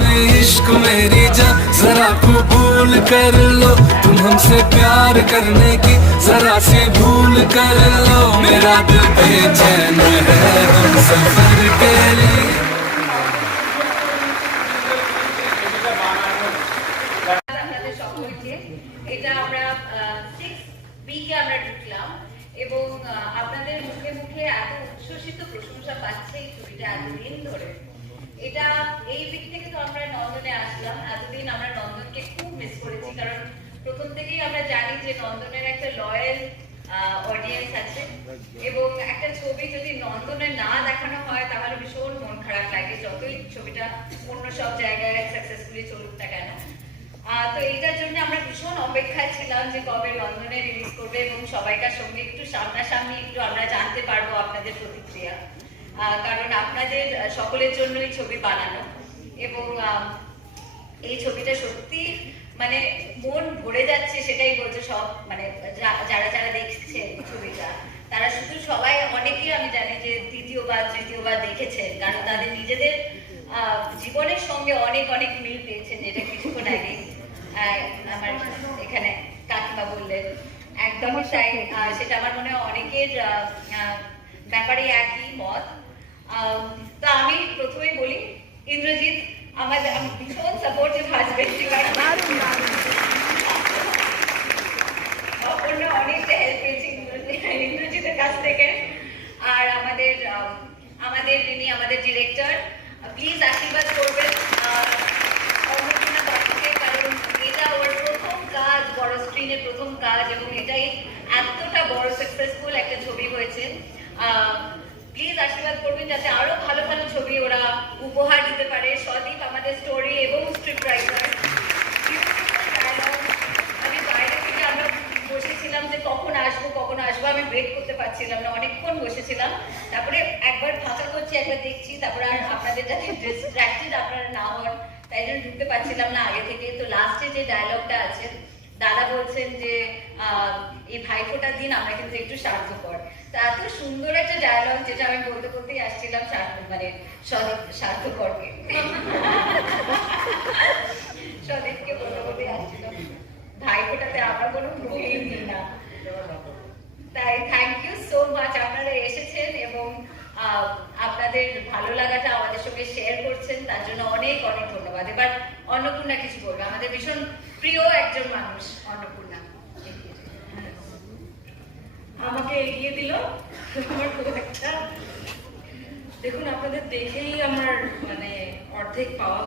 में इश्क मेरी जान जरा कबूल कर लो तुम हमसे प्यार करने की जरा सी भूल कर लो मेरा दिल बेचैन है हम सफर के लिए এটা আমরা 6 উইকে আমরা ঢুকলাম এবং আপনাদের মুখে মুখে এত উচ্ছ্বসিত প্রশংসা পাচ্ছে এই ছবিটা এতদিন ধরে। এটা এই দিক থেকে তো আমরা নন্দনে আসলাম, এতদিন আমরা নন্দনকে খুব মিস করেছি, কারণ প্রথম থেকেই আমরা জানি যে নন্দনের একটা লয়াল অডিয়েন্স আছে এবং একটা ছবি যদি নন্দনে না দেখানো হয় তাহলে ভীষণ মন খারাপ লাগে, যতই ছবিটা অন্য সব জায়গায় সাকসেসফুলি চলুক না কেন। তো এইটার জন্য আমরা ভীষণ অপেক্ষায় ছিলাম যে কবে লন্ডনে রিলিজ করবে এবং সবাইকার সঙ্গে একটু সামনাসামনি একটু আমরা জানতে পারবো আপনাদের প্রতিক্রিয়া, কারণ আপনাদের সকলের জন্যই ছবি বানানো এবং এই ছবিটা সত্যি মানে মন ভরে যাচ্ছে, সেটাই বলছে সব মানে যারা যারা দেখছে ছবিটা তারা শুধু সবাই অনেকেই আমি জানি যে দ্বিতীয়বার তৃতীয়বার দেখেছেন, কারণ তাদের নিজেদের জীবনের সঙ্গে অনেক অনেক মিল পেয়েছেন, যেটা কিছুক্ষণ আগে আমার এখানে কাকিমা বললেন একদমই তাই। সেটা আমার মনে হয় অনেকের ব্যাপারে একই মত। তা আমি প্রথমেই বলি ইন্দ্রজিৎ আমাদের ভীষণ সাপোর্টিভ হাজবেন্ড, অনেকটা হেল্প পেয়েছি ইন্দ্রজিতের কাছ থেকে। আর আমাদের যিনি আমাদের ডিরেক্টর, প্লিজ আশীর্বাদ করবেন অন্নপূর্ণা বাবুকে, কারণ এটা ওর প্রথম কাজ, বড় স্ক্রিনের প্রথম কাজ এবং এটাই এতটা বড় সাকসেসফুল একটা ছবি হয়েছে। প্লিজ আশীর্বাদ করবেন যাতে আরো ভালো ভালো ছবি ওরা উপহার দিতে পারে। সদীপ আমাদের স্টোরি এবং স্ক্রিপ্ট রাইটার, আমি বাইরে থেকে আমরা বসেছিলাম যে কখন আসবো আমি ওয়েট করতে পারছিলাম না, অনেকক্ষণ বসেছিলাম, তারপরে একবার ফাঁকা করছি একবার দেখছি, তারপরে আর আপনাদের যাতে ডিস্ট্রাক্টেড আপনারা না হন তাই জন্য ঢুকতে পারছিলাম না আগে থেকে। তো লাস্টে যে ডায়লগটা আছে দাদা বলছেন যে এই ভাইফোঁটার দিন আমরা কিন্তু একটু স্বার্থপর, তা এত সুন্দর একটা ডায়লগ যেটা আমি বলতে বলতেই আসছিলাম মানে স্বার্থপরকে সদীপকে বলতে বলতেই আসছিলাম, ভাইফোঁটাতে আমরা কোনো ভুলই নিই না। তাই থ্যাংক ইউ সো মাচ, আপনারা এসেছেন এবং আপনাদের ভালো লাগাটা আমাদের সঙ্গে শেয়ার করছেন, তার জন্য অনেক অনেক ধন্যবাদ। এবার অন্নপূর্ণা কিছু বলবে, আমাদের ভীষণ প্রিয় একজন মানুষ অন্নপূর্ণা। আমাকে এগিয়ে দিল আমার খুব একটা, দেখুন আপনাদের দেখেই আমার মানে অর্ধেক পাওয়া